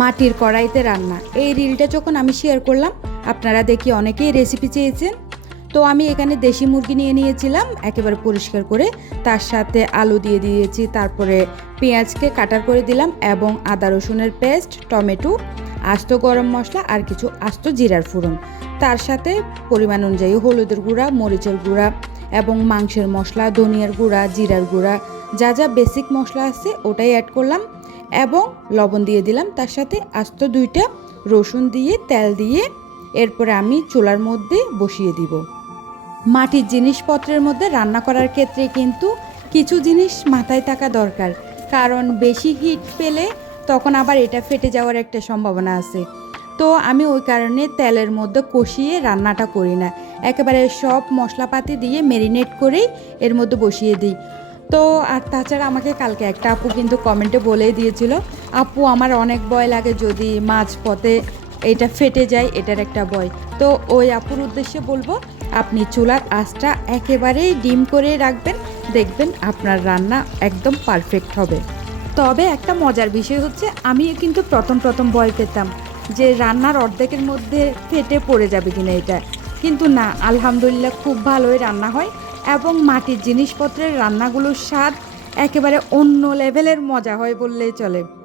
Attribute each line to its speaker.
Speaker 1: মাটির কড়াইতে রান্না। এই রিলটা যখন আমি শেয়ার করলাম, আপনারা দেখি অনেকেই রেসিপি চেয়েছেন। তো আমি এখানে দেশি মুরগি নিয়ে নিয়েছিলাম, একেবারে পরিষ্কার করে। তার সাথে আলু দিয়ে দিয়েছি, তারপরে পেঁয়াজকে কাটার করে দিলাম এবং আদা রসুনের পেস্ট, টমেটো, আস্ত গরম মশলা আর কিছু আস্ত জিরার ফোড়ন। তার সাথে পরিমাণ অনুযায়ী হলুদের গুঁড়া, মরিচের গুঁড়া এবং মাংসের মশলা, ধনিয়ার গুঁড়া, জিরার গুঁড়া, যা যা বেসিক মশলা আছে ওটাই অ্যাড করলাম। এবং লবণ দিয়ে দিলাম। তার সাথে আস্ত দুইটা রসুন দিয়ে, তেল দিয়ে এরপরে আমি চুলার মধ্যে বসিয়ে দিব। মাটির জিনিসপত্রের মধ্যে রান্না করার ক্ষেত্রে কিন্তু কিছু জিনিস মাথায় থাকা দরকার। কারণ বেশি হিট পেলে তখন আবার এটা ফেটে যাওয়ার একটা সম্ভাবনা আছে। তো আমি ওই কারণে তেলের মধ্যে কষিয়ে রান্নাটা করি না। একেবারে সব মশলাপাতি দিয়ে মেরিনেট করেই এর মধ্যে বসিয়ে দিই। তো, আর তাছাড়া আমাকে কালকে একটা আপু কিন্তু কমেন্টে বলেই দিয়েছিল, আপু, আমার অনেক ভয় লাগে যদি মাছ পথে এটা ফেটে যায়, এটার একটা ভয়। তো ওই আপুর উদ্দেশ্যে বলব, আপনি চুলার আঁচটা একেবারেই ডিম করে রাখবেন, দেখবেন আপনার রান্না একদম পারফেক্ট হবে। তবে একটা মজার বিষয় হচ্ছে আমি কিন্তু প্রথম প্রথম ভয় পেতাম যে রান্নার অর্ধেকের মধ্যে ফেটে পড়ে যাবে কিনা এটা। কিন্তু না, আলহামদুলিল্লাহ খুব ভালোই রান্না হয়। এবং মাটির জিনিসপত্রের রান্নাগুলোর স্বাদ একেবারে অন্য লেভেলের মজা হয় বললেই চলে।